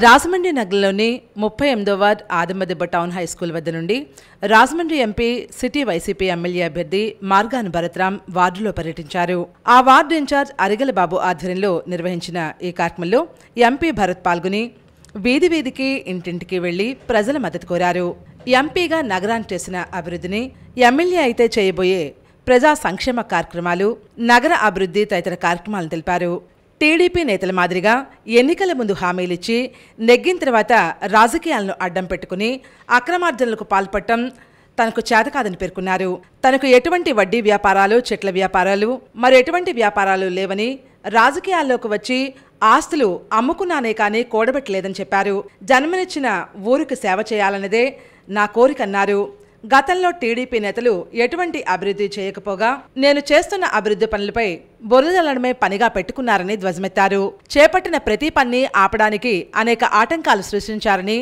రాజమండ్రి నగరంలోని 38వ ward ఆదమదెబ్బ town high school వద్ద నుండి Rajahmundry MP city YCP MLA అభ్యర్థి మార్గాన్ భరత్రామ్ వార్డులో పర్యటించారు. ఆ వార్డు ఇన్ఛార్జ్ అరిగల బాబు ఆధ్వర్యంలో నిర్వహించిన ఈ కార్యక్రమంలో ఎంపీ భరత్ పాల్గొని వీధి వీధికి ఇంటింటికి వెళ్లి ప్రజల మద్దతు కోరారు. ఎంపీగా నగరానికి చేసిన అభివృద్ధిని, ఎమ్మెల్యే అయితే చేయబోయే ప్రజా సంక్షేమ కార్యక్రమాలు, నగర అభివృద్ధి తదితర కార్యక్రమాలను తెలిపారు. టీడీపీ నేతల మాదిరిగా ఎన్నికల ముందు హామీలిచ్చి నెగ్గిన తర్వాత రాజకీయాలను అడ్డం పెట్టుకుని అక్రమార్జనలకు పాల్పడటం తనకు చేతకాదని పేర్కొన్నారు. తనకు ఎటువంటి వడ్డీ వ్యాపారాలు, చెట్ల వ్యాపారాలు, మరెటువంటి వ్యాపారాలు లేవని, రాజకీయాల్లోకి వచ్చి ఆస్తులు అమ్ముకున్నానే కానీ కూడబెట్టలేదని చెప్పారు. జన్మనిచ్చిన ఊరికి సేవ చేయాలన్నదే నా కోరికన్నారు. గతంలో టీడీపీ నేతలు ఎటువంటి అభివృద్ధి చేయకపోగా నేను చేస్తున్న అభివృద్ధి పనులపై బురదలడమే పనిగా పెట్టుకున్నారని ధ్వజమెత్తారు. చేపట్టిన ప్రతి పన్ని ఆపడానికి అనేక ఆటంకాలు సృష్టించారని,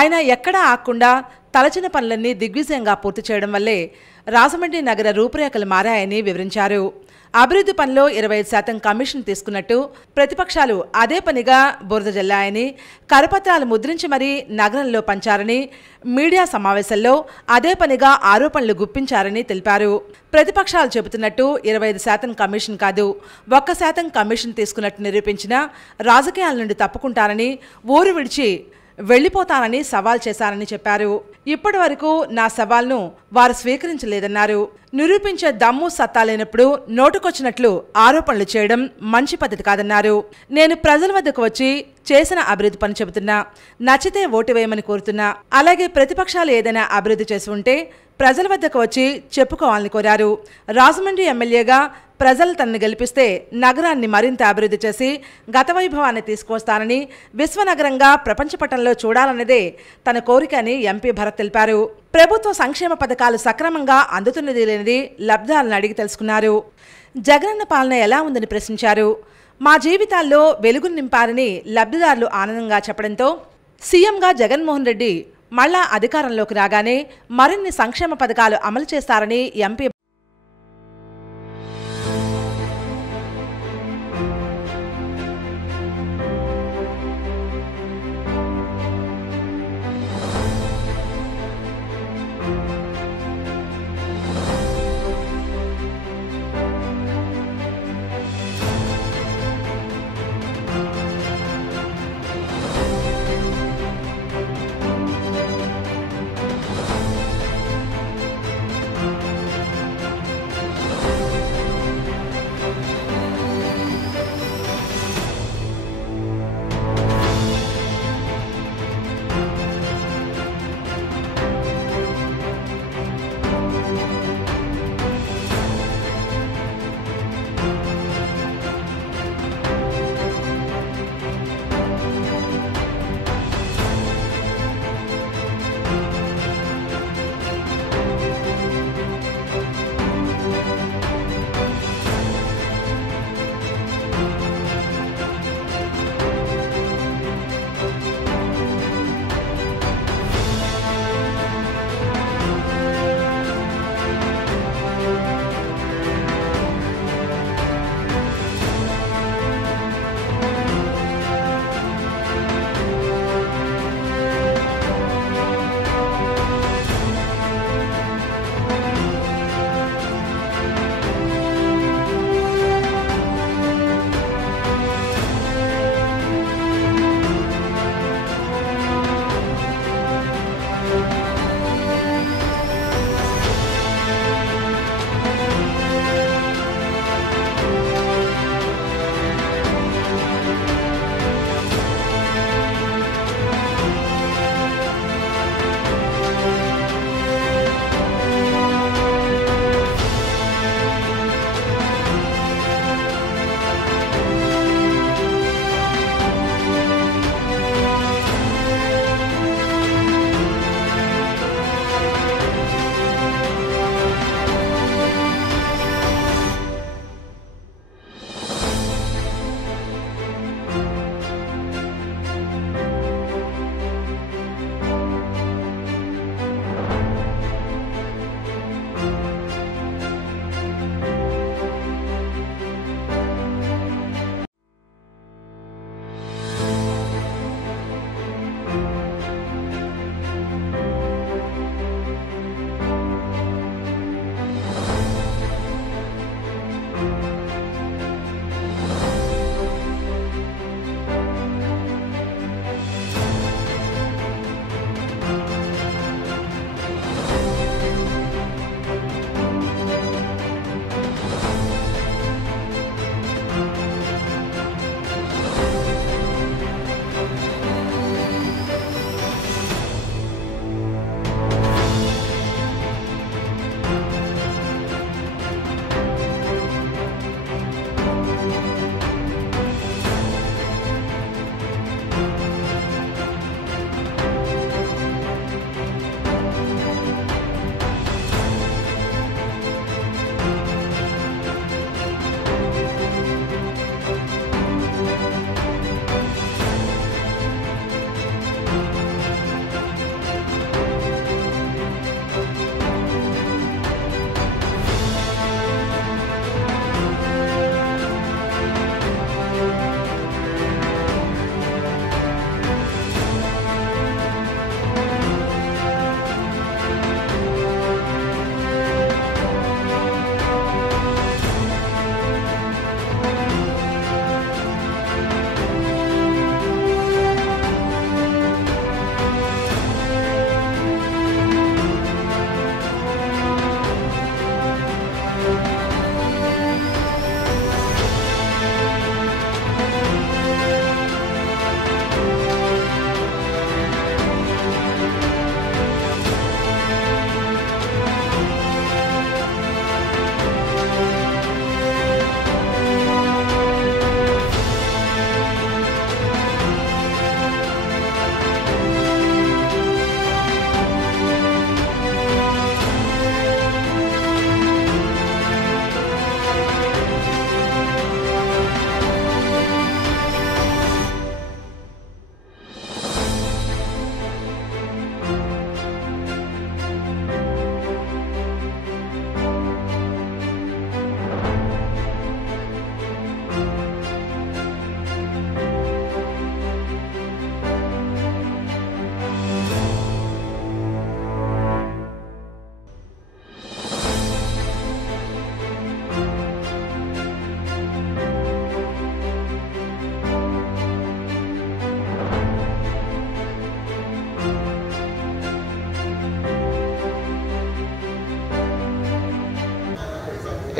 ఆయన ఎక్కడా ఆగకుండా తలచిన పనులన్నీ దిగ్విజయంగా పూర్తి చేయడం వల్లే రాజమండ్రి నగర రూపురేఖలు మారాయని వివరించారు. అభివృద్ధి పనిలో 25% కమిషన్ తీసుకున్నట్టు ప్రతిపక్షాలు అదే పనిగా బురద జల్లాయని, కరపత్రాలు ముద్రించి మరీ నగరంలో పంచారని, మీడియా సమావేశంలో అదే పనిగా ఆరోపణలు గుప్పించారని తెలిపారు. ప్రతిపక్షాలు చెబుతున్నట్టు 25% కమిషన్ కాదు, 1% కమిషన్ తీసుకున్నట్టు నిరూపించినా రాజకీయాల నుండి తప్పుకుంటారని, ఊరు విడిచి వెళ్లిపోతానని సవాల్ చేశారని చెప్పారు. ఇప్పటి వరకు నా సవాల్ను వారు స్వీకరించలేదన్నారు. నిరూపించే దమ్ము సత్తా లేనప్పుడు నోటుకొచ్చినట్లు ఆరోపణలు చేయడం మంచి పద్ధతి కాదన్నారు. నేను ప్రజల వద్దకు వచ్చి చేసిన అభివృద్ధి పని చెబుతున్నా, నచ్చితే ఓటు వేయమని కోరుతున్నా. అలాగే ప్రతిపక్షాలు ఏదైనా అభివృద్ధి చేసి ఉంటే ప్రజల వద్దకు వచ్చి చెప్పుకోవాలని కోరారు. రాజమండ్రి ఎమ్మెల్యేగా ప్రజలు తనను గెలిపిస్తే నగరాన్ని మరింత అభివృద్ధి చేసి గత వైభవాన్ని తీసుకొస్తానని, విశ్వనగరంగా ప్రపంచ పటంలో చూడాలన్నదే తన కోరిక అని ఎంపీ భరత్ తెలిపారు. ప్రభుత్వ సంక్షేమ పథకాలు సక్రమంగా అందుతున్నది లేనిది లబ్ధిదారులను అడిగి తెలుసుకున్నారు. జగనన్న పాలన ఎలా ఉందని ప్రశ్నించారు. మా జీవితాల్లో వెలుగును నింపారని లబ్ధిదారులు ఆనందంగా చెప్పడంతో సీఎంగా జగన్మోహన్ రెడ్డి మళ్లా అధికారంలోకి రాగానే మరిన్ని సంక్షేమ పథకాలు అమలు చేస్తారని ఎంపీ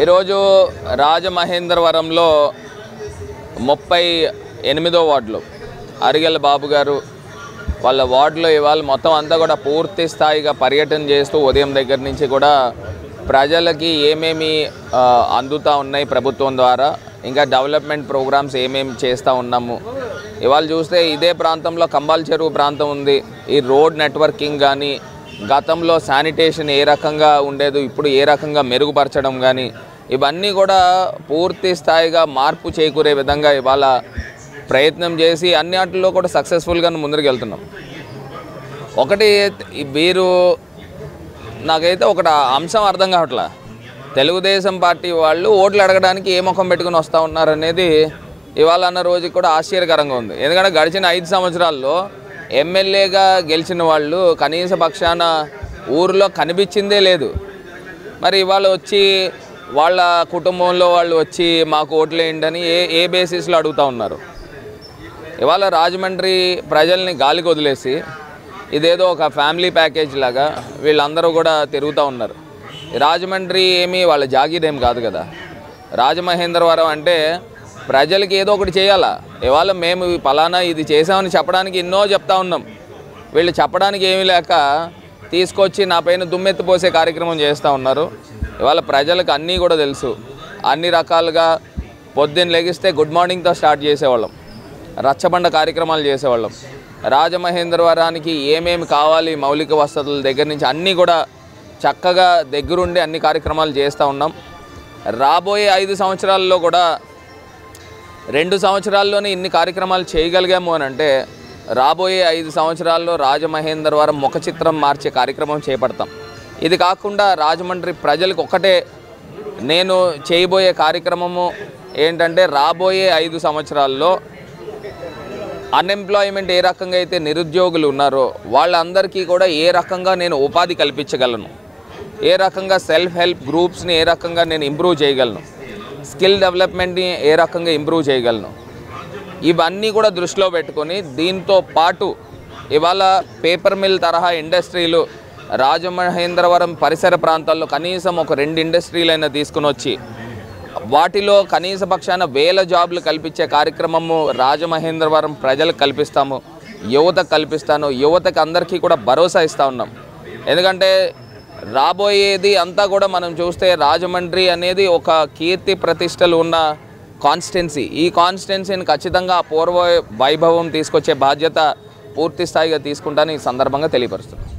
ఈరోజు రాజమహేంద్రవరంలో 38వ వార్డులో అరిగెల బాబు గారు వాళ్ళ వార్డులో ఇవాళ మొత్తం అంతా కూడా పూర్తి స్థాయిగా పర్యటన చేస్తూ ఉదయం దగ్గర నుంచి కూడా ప్రజలకి ఏమేమి అందుతూ ఉన్నాయి ప్రభుత్వం ద్వారా, ఇంకా డెవలప్మెంట్ ప్రోగ్రామ్స్ ఏమేమి చేస్తూ ఉన్నాము. ఇవాళ చూస్తే ఇదే ప్రాంతంలో కంబాల్ చెరువు ప్రాంతం ఉంది. ఈ రోడ్ నెట్వర్కింగ్ కానీ, గతంలో శానిటేషన్ ఏ రకంగా ఉండేదో ఇప్పుడు ఏ రకంగా మెరుగుపరచడం కానీ, ఇవన్నీ కూడా పూర్తి స్థాయిగా మార్పు చేకూరే విధంగా ఇవాళ ప్రయత్నం చేసి అన్ని వాటిల్లో కూడా సక్సెస్ఫుల్గా ముందుకు వెళ్తున్నాం. ఒకటి వీరు నాకైతే ఒకటి అంశం అర్థం కావట్లా, తెలుగుదేశం పార్టీ వాళ్ళు ఓట్లు అడగడానికి ఏ ముఖం పెట్టుకుని వస్తూ ఉన్నారనేది ఇవాళ అన్న రోజుకి కూడా ఆశ్చర్యకరంగా ఉంది. ఎందుకంటే గడిచిన 5 సంవత్సరాల్లో ఎమ్మెల్యేగా గెలిచిన వాళ్ళు కనీస పక్షాన ఊరిలో కనిపించిందే లేదు. మరి ఇవాళ వచ్చి వాళ్ళ కుటుంబంలో వాళ్ళు వచ్చి మాకు ఓట్లు వేయండి ఏ బేసిస్లో అడుగుతూ ఉన్నారు. ఇవాళ రాజమండ్రి ప్రజల్ని గాలికి వదిలేసి ఇదేదో ఒక ఫ్యామిలీ ప్యాకేజ్ లాగా వీళ్ళందరూ కూడా తిరుగుతూ ఉన్నారు. రాజమండ్రి ఏమీ వాళ్ళ జాగీరేం కాదు కదా. రాజమహేంద్రవరం అంటే ప్రజలకి ఏదో ఒకటి చేయాలా. ఇవాళ మేము పలానా ఇది చేసామని చెప్పడానికి ఎన్నో చెప్తా ఉన్నాం. వీళ్ళు చెప్పడానికి ఏమీ లేక తీసుకొచ్చి నా పైన దుమ్మెత్తిపోసే కార్యక్రమం చేస్తూ ఉన్నారు. ఇవాళ ప్రజలకు అన్నీ కూడా తెలుసు. అన్ని రకాలుగా పొద్దున్న లెగిస్తే గుడ్ మార్నింగ్తో స్టార్ట్ చేసేవాళ్ళం, రచ్చబండ కార్యక్రమాలు చేసేవాళ్ళం. రాజమహేంద్రవరానికి ఏమేమి కావాలి మౌలిక వసతుల దగ్గర నుంచి అన్నీ కూడా చక్కగా దగ్గరుండి అన్ని కార్యక్రమాలు చేస్తూ ఉన్నాం. రాబోయే 5 సంవత్సరాల్లో కూడా 2 సంవత్సరాల్లోనే ఇన్ని కార్యక్రమాలు చేయగలిగాము అని అంటే రాబోయే 5 సంవత్సరాల్లో రాజమహేంద్రవరం ముఖ చిత్రం మార్చే కార్యక్రమం చేపడతాం. ఇది కాకుండా రాజమండ్రి ప్రజలకు ఒకటే నేను చేయబోయే కార్యక్రమము ఏంటంటే రాబోయే 5 సంవత్సరాల్లో అన్ఎంప్లాయ్మెంట్ ఏ రకంగా అయితే నిరుద్యోగులు ఉన్నారో వాళ్ళందరికీ కూడా ఏ రకంగా నేను ఉపాధి కల్పించగలను, ఏ రకంగా సెల్ఫ్ హెల్ప్ గ్రూప్స్ని ఏ రకంగా నేను ఇంప్రూవ్ చేయగలను, స్కిల్ డెవలప్మెంట్ని ఏ రకంగా ఇంప్రూవ్ చేయగలను, ఇవన్నీ కూడా దృష్టిలో పెట్టుకొని దీంతో పాటు ఇవాళ పేపర్ మిల్ తరహా ఇండస్ట్రీలు రాజమహేంద్రవరం పరిసర ప్రాంతాల్లో కనీసం ఒక 2 ఇండస్ట్రీలైనా తీసుకుని వచ్చి వాటిలో కనీస పక్షాన 1000 జాబులు కల్పించే కార్యక్రమము రాజమహేంద్రవరం ప్రజలకు కల్పిస్తాము, యువతకు కల్పిస్తాను. యువతకు అందరికీ కూడా భరోసా ఇస్తూ ఉన్నాం. ఎందుకంటే రాబోయేది అంతా కూడా మనం చూస్తే రాజమండ్రి అనేది ఒక కీర్తి ప్రతిష్టలు ఉన్న కాన్స్టిట్యున్సీ. ఈ కాన్స్టిట్యున్సీని ఖచ్చితంగా పూర్వ వైభవం తీసుకొచ్చే బాధ్యత పూర్తి స్థాయిగా తీసుకుంటానని ఈ సందర్భంగా తెలియపరుస్తున్నాను.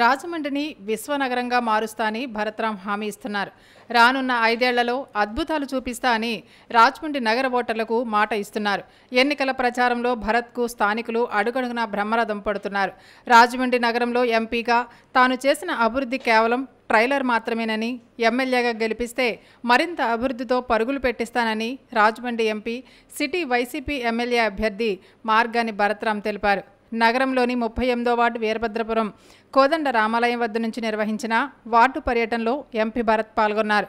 రాజమండ్రిని విశ్వనగరంగా మారుస్తానని భరత్రామ్ హామీ ఇస్తున్నారు. రానున్న 5 ఏళ్లలో అద్భుతాలు చూపిస్తా అని రాజమండ్రి నగర ఓటర్లకు మాట ఇస్తున్నారు. ఎన్నికల ప్రచారంలో భరత్కు స్థానికులు అడుగడుగునా బ్రహ్మరథం పడుతున్నారు. రాజమండ్రి నగరంలో ఎంపీగా తాను చేసిన అభివృద్ధి కేవలం ట్రైలర్ మాత్రమేనని, ఎమ్మెల్యేగా గెలిపిస్తే మరింత అభివృద్ధితో పరుగులు పెట్టిస్తానని Rajahmundry MP city YCP MLA అభ్యర్థి మార్గాని భరత్రామ్ తెలిపారు. నగరంలోని 38వ వార్డు వీరభద్రపురం కోదండ రామాలయం వద్ద నుంచి నిర్వహించిన వార్డు పర్యటనలో ఎంపీ భరత్ పాల్గొన్నారు.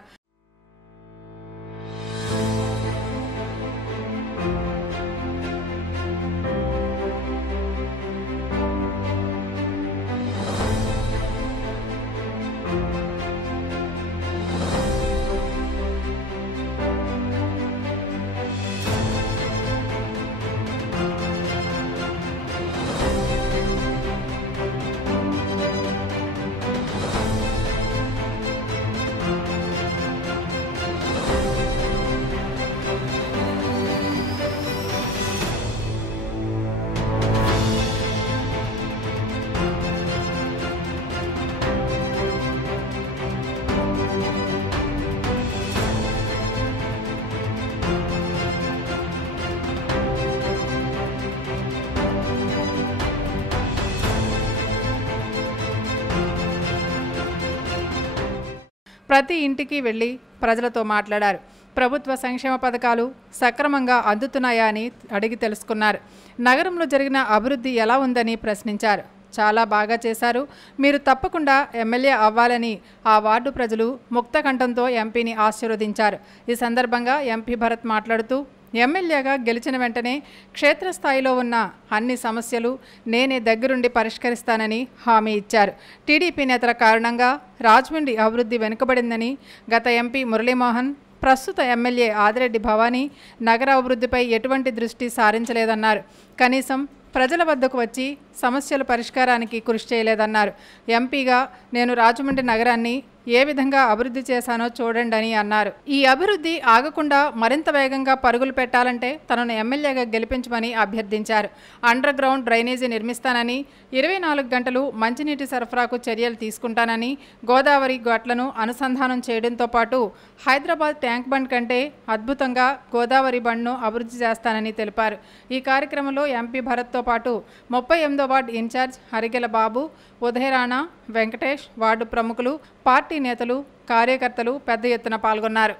ప్రతి ఇంటికి వెళ్లి ప్రజలతో మాట్లాడారు. ప్రభుత్వ సంక్షేమ పథకాలు సక్రమంగా అందుతున్నాయా అని అడిగి తెలుసుకున్నారు. నగరంలో జరిగిన అభివృద్ధి ఎలా ఉందని ప్రశ్నించారు. చాలా బాగా చేశారు, మీరు తప్పకుండా ఎమ్మెల్యే అవ్వాలని ఆ వార్డు ప్రజలు ముక్త కంఠంతో ఎంపీని ఆశీర్వదించారు. ఈ సందర్భంగా ఎంపీ భరత్ మాట్లాడుతూ ఎమ్మెల్యేగా గెలిచిన వెంటనే క్షేత్రస్థాయిలో ఉన్న అన్ని సమస్యలు నేనే దగ్గరుండి పరిష్కరిస్తానని హామీ ఇచ్చారు. టీడీపీ నేతల కారణంగా రాజమండ్రి అభివృద్ధి వెనుకబడిందని గత ఎంపీ మురళీమోహన్, ప్రస్తుత ఎమ్మెల్యే ఆదిరెడ్డి భవానీ నగర అభివృద్ధిపై ఎటువంటి దృష్టి సారించలేదన్నారు. కనీసం ప్రజల వద్దకు వచ్చి సమస్యల పరిష్కారానికి కృషి చేయలేదన్నారు. ఎంపీగా నేను రాజమండ్రి నగరాన్ని ఏ విధంగా అభివృద్ధి చేశానో చూడండి అని అన్నారు. ఈ అభివృద్ధి ఆగకుండా మరింత వేగంగా పరుగులు పెట్టాలంటే తనను ఎమ్మెల్యేగా గెలిపించమని అభ్యర్థించారు. అండర్ గ్రౌండ్ డ్రైనేజీ నిర్మిస్తానని, 24 గంటలు మంచినీటి సరఫరాకు చర్యలు తీసుకుంటానని, గోదావరి గట్లను అనుసంధానం చేయడంతో పాటు హైదరాబాద్ ట్యాంక్ బండ్ కంటే అద్భుతంగా గోదావరి బండ్ను అభివృద్ధి చేస్తానని తెలిపారు. ఈ కార్యక్రమంలో ఎంపీ భరత్తో పాటు 38వ వార్డు ఇన్ఛార్జ్ అరిగెల బాబు, ఉదయరాణా, వెంకటేష్, వార్డు ప్రముఖులు, పార్టీ నేతలు, కార్యకర్తలు పెద్ద ఎత్తున పాల్గొన్నారు.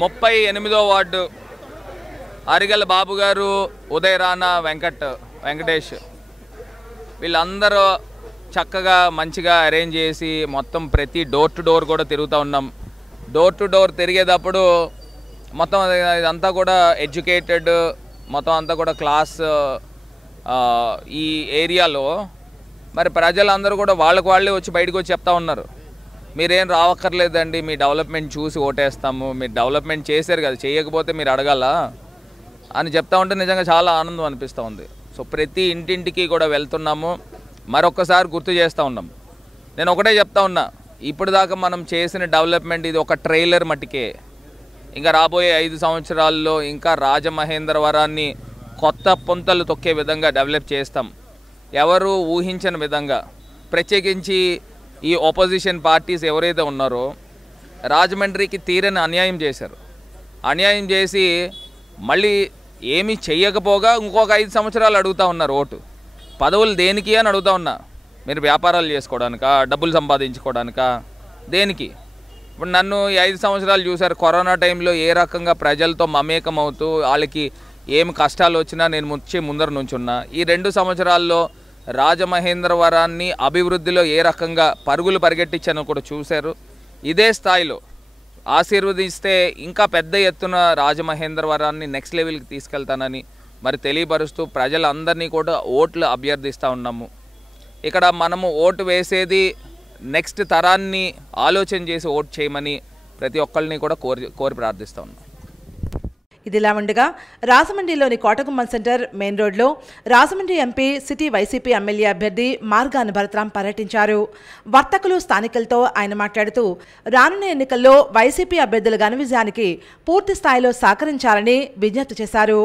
38వ వార్డు అరిగెల బాబు గారు, ఉదయ రాణా, వెంకటేష్ వీళ్ళందరూ చక్కగా మంచిగా అరేంజ్ చేసి మొత్తం ప్రతి డోర్ టు డోర్ కూడా తిరుగుతూ ఉన్నాం. డోర్ టు డోర్ తిరిగేటప్పుడు మొత్తం ఇదంతా కూడా ఎడ్యుకేటెడ్, మొత్తం అంతా కూడా క్లాస్ ఈ ఏరియాలో మరి ప్రజలందరూ కూడా వాళ్ళకు వాళ్ళే వచ్చి బయటకు వచ్చి చెప్తా ఉన్నారు, మీరేం రావక్కర్లేదండి, మీ డెవలప్మెంట్ చూసి ఓటేస్తాము, మీరు డెవలప్మెంట్ చేశారు కదా, చేయకపోతే మీరు అడగాల అని చెప్తా ఉంటే నిజంగా చాలా ఆనందం అనిపిస్తూ ఉంది. సో ప్రతి ఇంటింటికి కూడా వెళ్తున్నాము, మరొకసారి గుర్తు చేస్తూ ఉన్నాం. నేను ఒకటే చెప్తా ఉన్నా, ఇప్పుడు దాకా మనం చేసిన డెవలప్మెంట్ ఇది ఒక ట్రైలర్ మట్టికే. ఇంకా రాబోయే 5 సంవత్సరాల్లో ఇంకా రాజమహేంద్రవరాన్ని కొత్త పొంతలు తొక్కే విధంగా డెవలప్ చేస్తాం. ఎవరు ఊహించని విధంగా, ప్రత్యేకించి ఈ ఆపోజిషన్ పార్టీస్ ఎవరైతే ఉన్నారో రాజమండ్రికి తీరని అన్యాయం చేశారు. అన్యాయం చేసి మళ్ళీ ఏమీ చెయ్యకపోగా ఇంకొక 5 సంవత్సరాలు అడుగుతూ ఉన్నారు ఓటు. పదవులు దేనికి అని అడుగుతా ఉన్నా, మీరు వ్యాపారాలు చేసుకోవడానికా, డబ్బులు సంపాదించుకోవడానికా, దేనికి? ఇప్పుడు నన్ను ఈ 5 సంవత్సరాలు చూశారు. కరోనా టైంలో ఏ రకంగా ప్రజలతో మమేకం అవుతూ వాళ్ళకి ఏమి కష్టాలు వచ్చినా నేను ముందర నుంచున్నా. ఈ 2 సంవత్సరాల్లో రాజమహేంద్రవరాన్ని అభివృద్ధిలో ఏ రకంగా పరుగులు పరిగెట్టించానో కూడా చూశారు. ఇదే స్థాయిలో ఆశీర్వదిస్తే ఇంకా పెద్ద ఎత్తున రాజమహేంద్రవరాన్ని నెక్స్ట్ లెవెల్కి తీసుకెళ్తానని మరి తెలియపరుస్తూ ప్రజలందరినీ కూడా ఓట్లు అభ్యర్థిస్తూ ఉన్నాము. ఇక్కడ మనము ఓటు వేసేది నెక్స్ట్ తరాన్ని ఆలోచన చేసి ఓటు చేయమని ప్రతి ఒక్కరిని కూడా కోరి ప్రార్థిస్తూ ఉన్నాం. ఇదిలా ఉండగా రాజమండ్రిలోని కోటగుమ్మం సెంటర్ మెయిన్ రోడ్లో Rajahmundry MP city YCP MLA అభ్యర్థి మార్గాన్ భరత్రాం పర్యటించారు. వర్తకులు, స్థానికులతో ఆయన మాట్లాడుతూ రానున్న ఎన్నికల్లో వైసీపీ అభ్యర్థుల ఘన విజయానికి పూర్తి స్థాయిలో సహకరించాలని విజ్ఞప్తి చేశారు.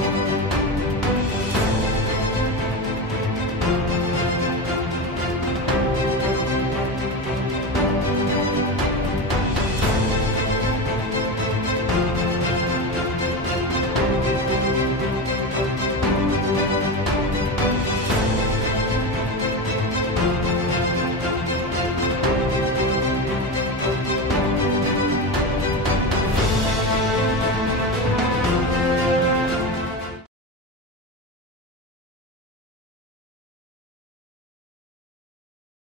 తెలిపారు.